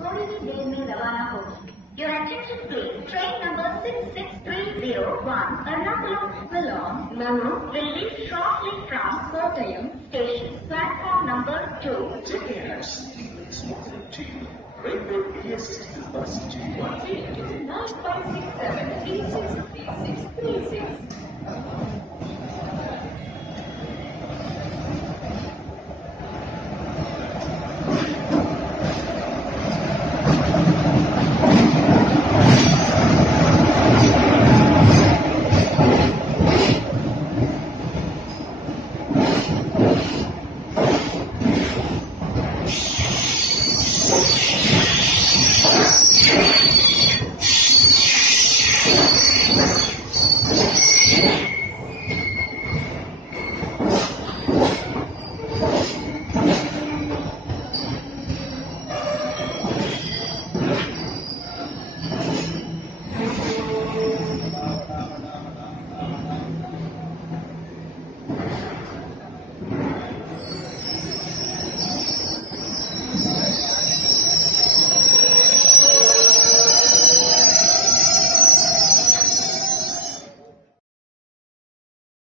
थोड़ी ही देर में रवाना होगी। Your attention please. Train number 66301 Ernakulam Wilong will leave shortly from Kottayam station, platform number 2. Tickets, Railway PSC bus G1 956736336.